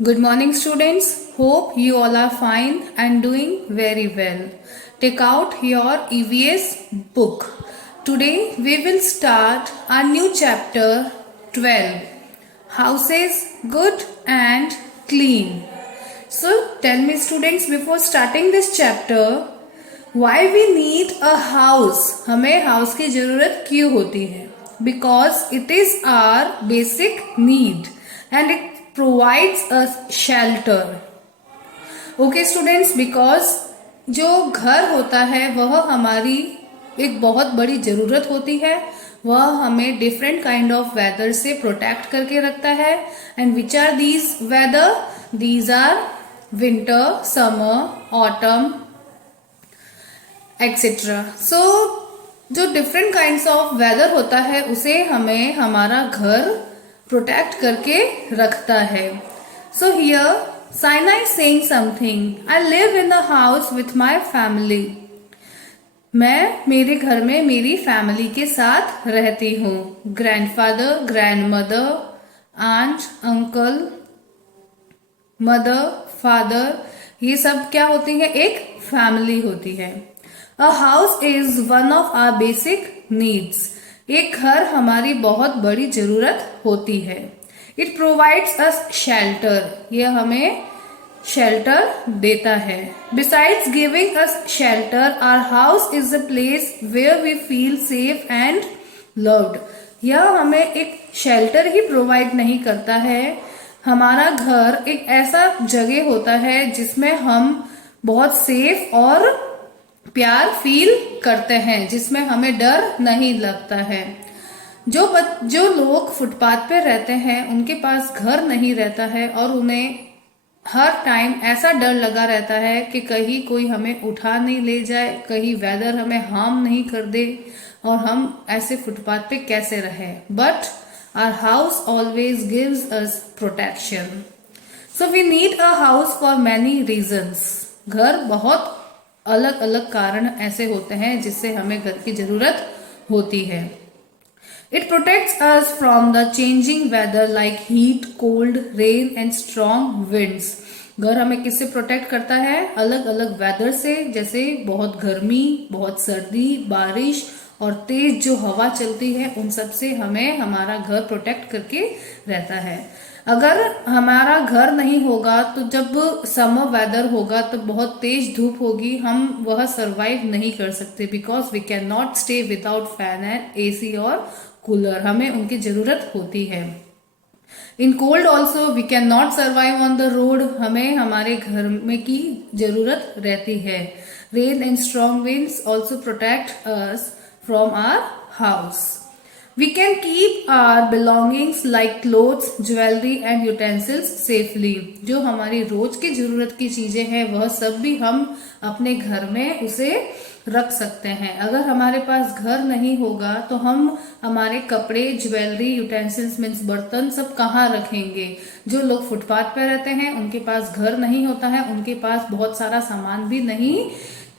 Good morning, students. Hope you all are fine and doing very well. Take out your EVS book. Today we will start our new chapter 12. Houses good and clean. So tell me, students, before starting this chapter, why we need a house? हमें house की जरूरत क्यों होती है? Because it is our basic need and it provides us shelter. Okay students, because जो घर होता है वह हमारी एक बहुत बड़ी जरूरत होती है. वह हमें डिफरेंट काइंड ऑफ वेदर से प्रोटेक्ट करके रखता है. And which are these weather? These are winter, summer, autumn, etcetera. So जो डिफरेंट काइंड्स ऑफ वेदर होता है उसे हमें हमारा घर प्रोटेक्ट करके रखता है. So here Saina is saying something. I live in a house with my family. मैं मेरे घर में मेरी फैमिली के साथ रहती हूँ. Grandfather, grandmother, aunt, uncle, mother, father, ये सब क्या होती है? एक फैमिली होती है. A house is one of our basic needs. एक घर हमारी बहुत बड़ी जरूरत होती है. It provides us shelter. यह हमें शेल्टर देता है. Besides giving us shelter, our house is a place where we feel safe and loved. यह हमें एक शेल्टर ही प्रोवाइड नहीं करता है. हमारा घर एक ऐसा जगह होता है जिसमें हम बहुत सेफ और प्यार फील करते हैं, जिसमें हमें डर नहीं लगता है. जो लोग फुटपाथ पे रहते हैं उनके पास घर नहीं रहता है और उन्हें हर टाइम ऐसा डर लगा रहता है कि कहीं कोई हमें उठा नहीं ले जाए, कहीं वेदर हमें हार्म नहीं कर दे और हम ऐसे फुटपाथ पे कैसे रहें. But our house always gives us protection. So we need a house for many reasons. घर बहुत अलग अलग कारण ऐसे होते हैं जिससे हमें घर की जरूरत होती है. It protects us from the changing weather like heat, cold, rain and strong winds. घर हमें किससे प्रोटेक्ट करता है? अलग अलग वेदर से, जैसे बहुत गर्मी, बहुत सर्दी, बारिश और तेज जो हवा चलती है, उन सब से हमें हमारा घर प्रोटेक्ट करके रहता है. अगर हमारा घर नहीं होगा तो जब समर वेदर होगा तो बहुत तेज धूप होगी, हम वह सरवाइव नहीं कर सकते. Because we can not stay without fan and AC और कूलर. हमें उनकी जरूरत होती है. In cold also we can not survive on the road. हमें हमारे घर में की जरूरत रहती है. Rain and strong winds also protect us from our house. We can keep our belongings like clothes, jewelry and utensils safely. जो हमारी रोज की जरूरत की चीजें हैं वह सब भी हम अपने घर में उसे रख सकते हैं. अगर हमारे पास घर नहीं होगा तो हम हमारे कपड़े, ज्वेलरी, यूटेंसिल्स मीन्स बर्तन सब कहाँ रखेंगे? जो लोग फुटपाथ पे रहते हैं उनके पास घर नहीं होता है, उनके पास बहुत सारा सामान भी नहीं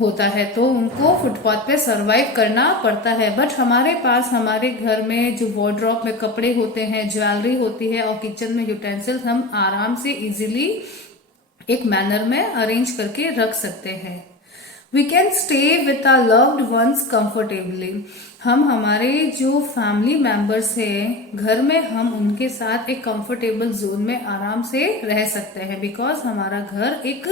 होता है, तो उनको फुटपाथ पे सरवाइव करना पड़ता है. बट हमारे पास हमारे घर में जो वार्डरोब में कपड़े होते हैं, ज्वेलरी होती है और किचन में यूटेंसिल्स हम आराम से इजीली एक मैनर में अरेंज करके रख सकते हैं. We can stay with our loved ones comfortably. हम हमारे जो फैमिली मेंबर्स हैं घर में, हम उनके साथ एक कंफर्टेबल जोन में आराम से रह सकते हैं. बिकॉज हमारा घर एक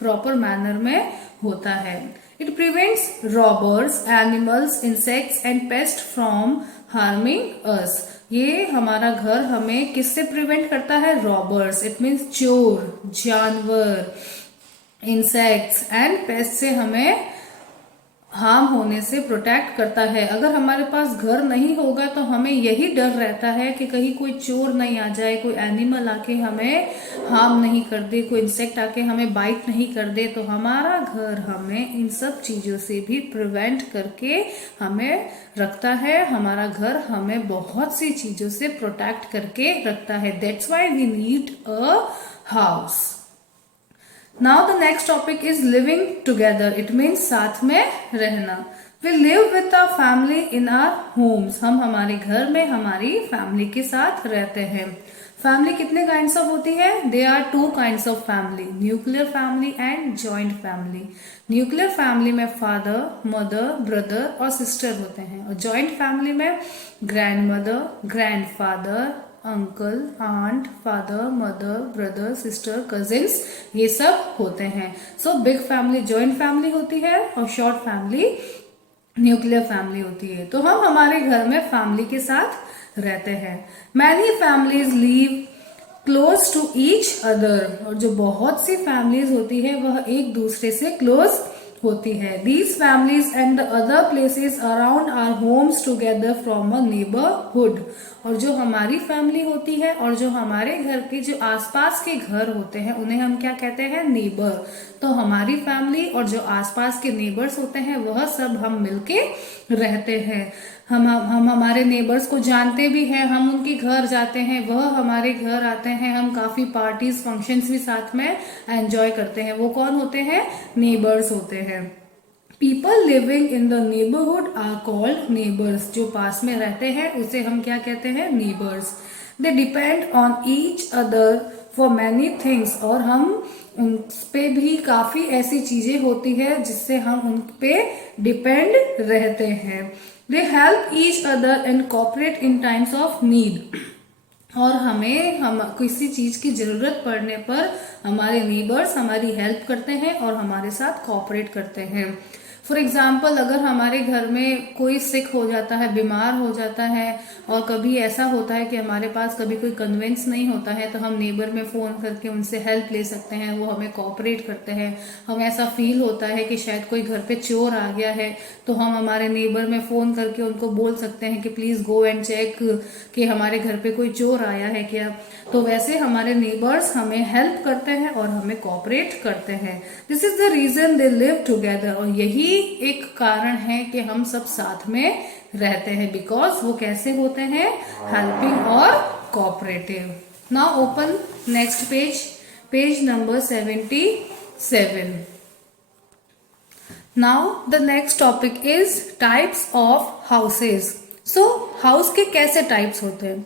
प्रॉपर मैनर में होता है. It prevents robbers, animals, insects and pest from harming us. ये हमारा घर हमें किससे प्रिवेंट करता है? रॉबर्स, इट मीन्स चोर, जानवर, इंसेक्ट्स एंड पेस्ट से हमें हार्म होने से प्रोटेक्ट करता है. अगर हमारे पास घर नहीं होगा तो हमें यही डर रहता है कि कहीं कोई चोर नहीं आ जाए, कोई एनिमल आके हमें हार्म नहीं कर दे, कोई इंसेक्ट आके हमें बाइट नहीं कर दे. तो हमारा घर हमें इन सब चीजों से भी प्रिवेंट करके हमें रखता है. हमारा घर हमें बहुत सी चीजों से प्रोटेक्ट करके रखता है. That's why we need a house. Now the next topic is living together. It means साथ में रहना. We live with our family in our homes. हम हमारे घर में हमारी फैमिली के साथ रहते हैं. फैमिली कितने काइंड्स ऑफ होती है? They are two kinds of family, nuclear family and joint family. Nuclear family में फादर, मदर, ब्रदर और सिस्टर होते हैं, और जॉइंट फैमिली में grand mother, grand father, uncle, aunt, father, mother, brother, sister, cousins, ये सब होते हैं। So big family joint family होती है और शॉर्ट फैमिली न्यूक्लियर फैमिली होती है। तो हम हमारे घर में फैमिली के साथ रहते हैं। Many families live close to each other, और जो बहुत सी फैमिलीज होती है वह एक दूसरे से क्लोज होती है। These families and the other places around are homes together from a neighbourhood, और जो हमारी फैमिली होती है और जो हमारे घर के जो आसपास के घर होते हैं उन्हें हम क्या कहते हैं? नेबर। तो हमारी फैमिली और जो आसपास के नेबर्स होते हैं वह सब हम मिलके रहते हैं। हम हमारे नेबर्स को जानते भी हैं, हम उनके घर जाते हैं, वह हमारे घर आते हैं, हम काफी पार्टीज फंक्शंस भी साथ में एंजॉय करते हैं। वो कौन होते हैं? नेबर्स होते हैं। People living in the neighbourhood are called neighbours, जो पास में रहते हैं उसे हम क्या कहते हैं? Neighbours. They depend on each other for many things, और हम उन पे भी काफी ऐसी चीजें होती है जिससे हम उन पे डिपेंड रहते हैं। They help each other and cooperate in times of need, और हम किसी चीज की जरूरत पड़ने पर हमारे नेबर्स हमारी हेल्प करते हैं और हमारे साथ कोऑपरेट करते हैं। फॉर एग्जाम्पल, अगर हमारे घर में कोई सिक हो जाता है, बीमार हो जाता है, और कभी ऐसा होता है कि हमारे पास कभी कोई कन्वेंस नहीं होता है, तो हम नेबर में फोन करके उनसे हेल्प ले सकते हैं, वो हमें कोऑपरेट करते हैं। हमें ऐसा फील होता है कि शायद कोई घर पे चोर आ गया है, तो हम हमारे नेबर में फोन करके उनको बोल सकते हैं कि प्लीज गो एंड चेक कि हमारे घर पे कोई चोर आया है क्या। तो वैसे हमारे नेबर्स हमें हेल्प करते हैं और हमें कोऑपरेट करते हैं। This is the reason they live together, और यही एक कारण है कि हम सब साथ में रहते हैं, बिकॉज वो कैसे होते हैं? हेल्पिंग और cooperative. Now open next page, page number 77। Now the next topic is types of houses. So house के कैसे टाइप्स होते हैं?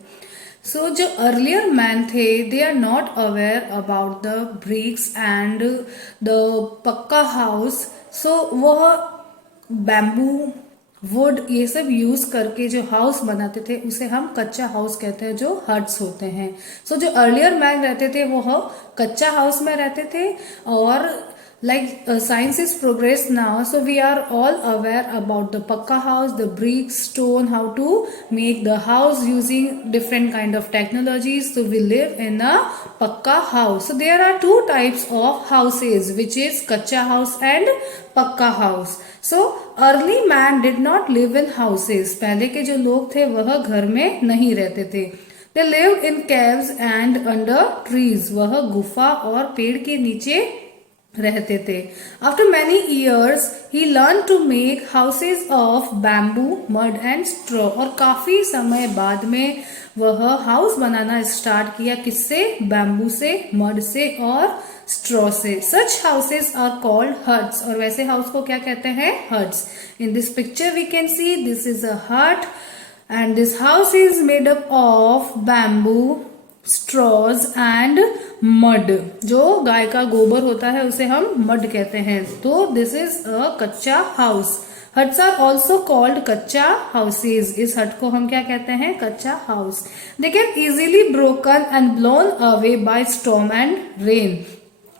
सो जो अर्लियर मैन थे, they are not aware about the bricks and the pucca house. सो वह bamboo, would, ये सब यूज करके जो हाउस बनाते थे उसे हम कच्चा हाउस कहते हैं, जो हट्स होते हैं। सो जो अर्लियर मैन रहते थे वो कच्चा हाउस में रहते थे, और like science is progress now, so we are all aware about the pakka house, the brick, stone, how to make the house using different kind of technologies. So we live in a pakka house. So there are two types of houses, which is kacha house and pakka house. So early man did not live in houses. पहले के जो लोग थे वह घर में नहीं रहते थे। They lived in caves and under trees. वह गुफा और पेड़ के नीचे रहते थे। After many years he learn to make houses of bamboo, mud and straw, और काफी समय बाद में वह हाउस बनाना स्टार्ट किया। किससे? बैम्बू से, मड से और स्ट्रॉ से। Such houses are called huts, और वैसे हाउस को क्या कहते हैं? Huts. In this picture we can see this is a hut, and this house is made up of bamboo, straws and mud. जो गाय का गोबर होता है उसे हम मड कहते हैं। तो this is a kutcha house. Huts are also called kutcha houses. इस हट को हम क्या कहते हैं? Kutcha house. They can easily broken and blown away by storm and rain.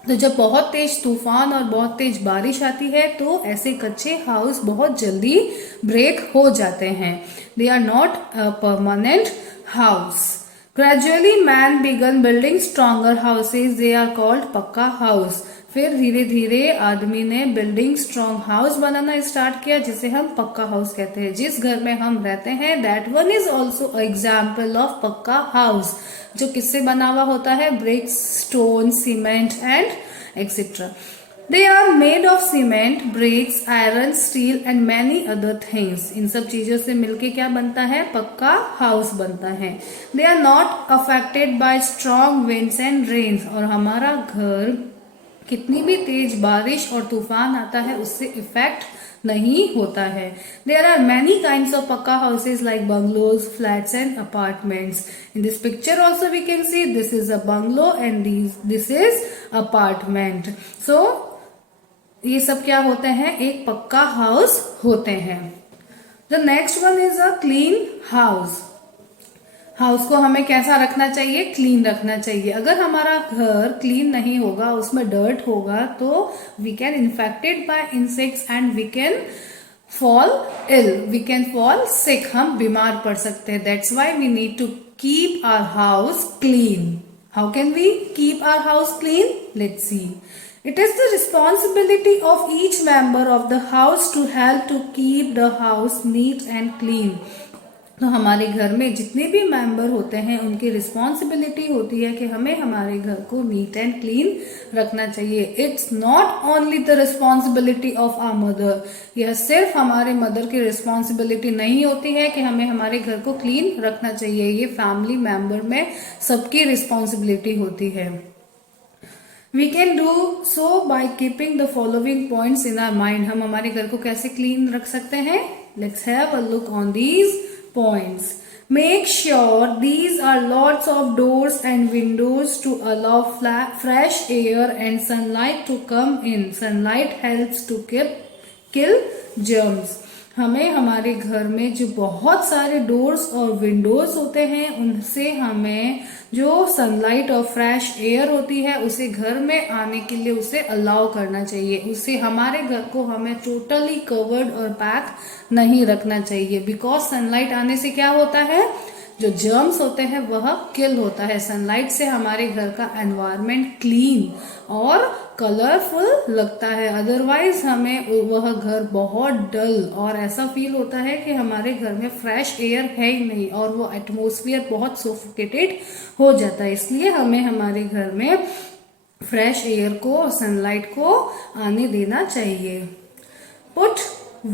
तो जब बहुत तेज तूफान और बहुत तेज बारिश आती है तो ऐसे कच्चे हाउस बहुत जल्दी ब्रेक हो जाते हैं। They are not a permanent house. Gradually man began building stronger houses, they are called पक्का हाउस। फिर धीरे धीरे आदमी ने बिल्डिंग स्ट्रॉन्ग हाउस बनाना स्टार्ट किया, जिसे हम पक्का हाउस कहते हैं। जिस घर में हम रहते हैं that one is also example of pucca house, जो किससे बना हुआ होता है? Bricks, stone, cement and etcetera. They are made of cement, bricks, iron, steel and many other things. इन सब चीजों से मिलके क्या बनता है? पक्का हाउस बनता है। They are not affected by strong winds and rains. और हमारा घर कितनी भी तेज बारिश और तूफान आता है उससे इफेक्ट नहीं होता है। There are many kinds of pucca houses like bungalows, flats and apartments. In this picture also we can see this is a bungalow and this is apartment. So ये सब क्या होते हैं, एक पक्का हाउस होते हैं। The next one is a clean house. House को हमें कैसा रखना चाहिए, क्लीन रखना चाहिए। अगर हमारा घर क्लीन नहीं होगा, उसमें डर्ट होगा, तो we can infected by insects and we can fall ill, we can fall sick, हम बीमार पड़ सकते हैं। That's why we need to keep our house clean. How can we keep our house clean? Let's see. It is the responsibility of each member of the house to help to keep the house neat and clean. तो हमारे घर में जितने भी member होते हैं उनकी responsibility होती है कि हमें हमारे घर को नीट एंड क्लीन रखना चाहिए। It's not only the responsibility of our mother, यह सिर्फ हमारे मदर की रिस्पॉन्सिबिलिटी नहीं होती है कि हमें हमारे घर को क्लीन रखना चाहिए, ये फैमिली मेंबर में सबकी रिस्पॉन्सिबिलिटी होती है। We can do so by keeping the following points in our mind. हम हमारे घर को कैसे क्लीन रख सकते हैं? Let's have a look on these points. Make sure these are lots of doors and windows to allow fresh air and sunlight to come in. Sunlight helps to kill germs. हमें हमारे घर में जो बहुत सारे डोर्स और Windows होते हैं उनसे हमें जो सनलाइट और फ्रेश एयर होती है उसे घर में आने के लिए उसे अलाउ करना चाहिए। उसे हमारे घर को हमें टोटली कवर्ड और पैक नहीं रखना चाहिए, बिकॉज सनलाइट आने से क्या होता है, जो जर्म्स होते हैं वह किल होता है। सनलाइट से हमारे घर का एनवायरनमेंट क्लीन और कलरफुल लगता है, अदरवाइज हमें वह घर बहुत डल और ऐसा फील होता है कि हमारे घर में फ्रेश एयर है ही नहीं और वो एटमॉस्फेयर बहुत सोफोकेटेड हो जाता है। इसलिए हमें हमारे घर में फ्रेश एयर को और सनलाइट को आने देना चाहिए। Put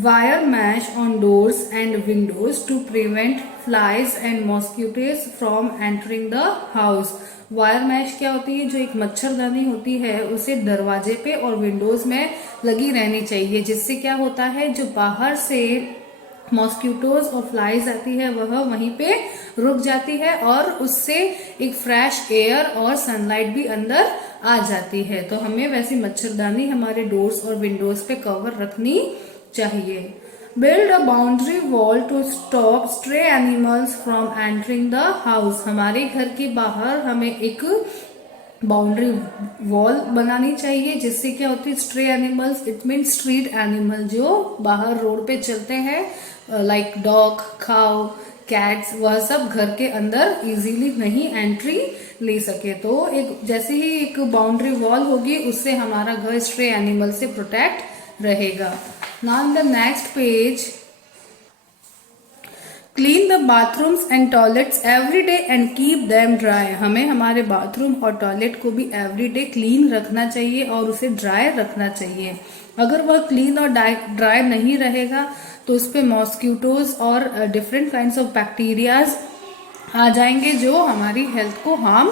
wire mesh on doors and windows to prevent flies and mosquitoes from entering the house. Wire mesh क्या होती है, जो एक मच्छरदानी होती है उसे दरवाजे पे और विंडोज में लगी रहनी चाहिए, जिससे क्या होता है जो बाहर से मॉस्किटोज और फ्लाइज आती है वह वहीं पे रुक जाती है और उससे एक फ्रेश एयर और सनलाइट भी अंदर आ जाती है। तो हमें वैसी मच्छरदानी हमारे डोर्स और विंडोज पे कवर रखनी चाहिए। Build a boundary wall to stop stray animals from entering the house. हमारे घर के बाहर हमें एक बाउंड्री वॉल बनानी चाहिए, जिससे क्या होती है stray animals, it mean street animal जो बाहर रोड पे चलते हैं लाइक डॉग, काऊ, कैट्स, वह सब घर के अंदर इजीली नहीं एंट्री ले सके। तो एक जैसे ही एक बाउंड्री वॉल होगी उससे हमारा घर स्ट्रे एनिमल से प्रोटेक्ट रहेगा। Now in the next page, clean the bathrooms and toilets every day and keep them dry. हमें हमारे बाथरूम और टॉयलेट को भी एवरी डे क्लीन रखना चाहिए और उसे ड्राई रखना चाहिए। अगर वह क्लीन और ड्राई नहीं रहेगा तो उस पे मॉस्किटोज और डिफरेंट काइंड्स ऑफ बैक्टीरियाज आ जाएंगे जो हमारी हेल्थ को हार्म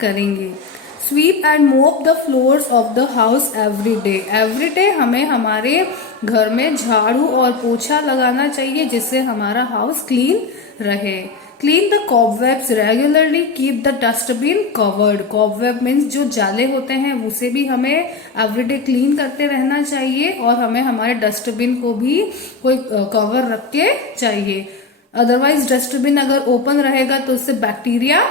करेंगे। स्वीप एंड मोप the floors of the house every day. Every day हमें हमारे घर में झाड़ू और पोछा लगाना चाहिए, जिससे हमारा हाउस क्लीन रहे। Clean the cobwebs regularly, keep the dustbin covered. Cobweb means जो जाले होते हैं उसे भी हमें एवरीडे क्लीन करते रहना चाहिए और हमें हमारे डस्टबिन को भी कोई कवर रख के चाहिए, अदरवाइज डस्टबिन अगर ओपन रहेगा तो उससे बैक्टीरिया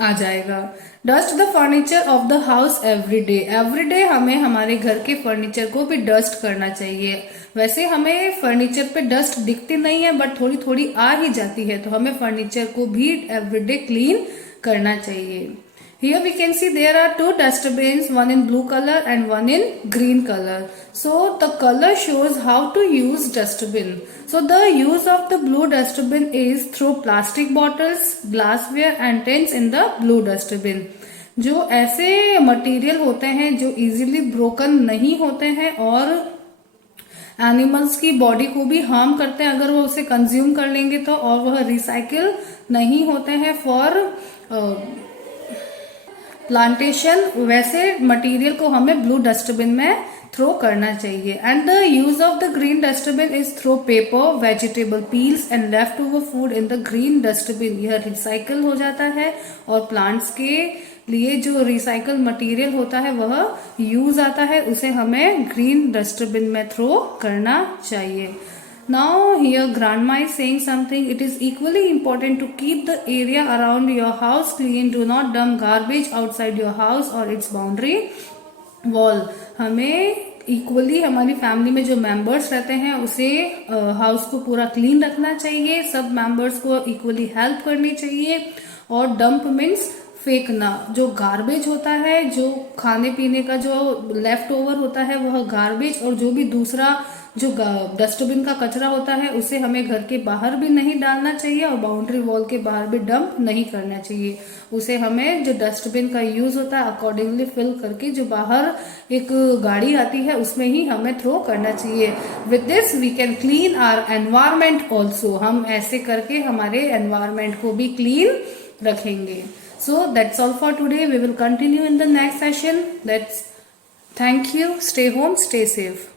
आ जाएगा। Dust the furniture of the house every day. Every day हमें हमारे घर के फर्नीचर को भी डस्ट करना चाहिए। वैसे हमें फर्नीचर पे डस्ट दिखती नहीं है बट थोड़ी थोड़ी आ ही जाती है, तो हमें फर्नीचर को भी एवरी डे क्लीन करना चाहिए। Here we can see there are two dustbins, one in blue color and one in green color. So the color shows how to use dustbin. So the use of the blue dustbin is through plastic bottles, glassware and tins in the blue dustbin. जो ऐसे material होते हैं जो easily broken नहीं होते हैं और animals की बॉडी को भी हार्म करते हैं अगर वो उसे कंज्यूम कर लेंगे तो, और वह रिसाइकिल नहीं होते हैं फॉर प्लांटेशन, वैसे मटेरियल को हमें ब्लू डस्टबिन में थ्रो करना चाहिए। And the use of the green dustbin is throw paper, vegetable peels and left over food in the green dustbin. यह रिसाइकल हो जाता है और प्लांट्स के लिए जो रिसाइकल मटेरियल होता है वह यूज आता है, उसे हमें ग्रीन डस्टबिन में थ्रो करना चाहिए। Now here grandma is saying something. It is equally important to keep the area around your house clean. Do not dump garbage outside your house or its boundary wall. हमें equally हमारी family में जो members रहते हैं उसे house को पूरा clean रखना चाहिए, सब मेंबर्स को इक्वली हेल्प करनी चाहिए। और डंप मीन्स फेंकना, जो गार्बेज होता है, जो खाने पीने का जो लेफ्ट ओवर होता है वह गार्बेज, और जो भी दूसरा जो डस्टबिन का कचरा होता है उसे हमें घर के बाहर भी नहीं डालना चाहिए और बाउंड्री वॉल के बाहर भी डंप नहीं करना चाहिए। उसे हमें जो डस्टबिन का यूज होता है अकॉर्डिंगली फिल करके जो बाहर एक गाड़ी आती है उसमें ही हमें थ्रो करना चाहिए। With this we can clean our environment also. हम ऐसे करके हमारे एनवायरमेंट को भी क्लीन रखेंगे। So that's all for today. We will continue in the next session. Thank you. Stay home, stay safe.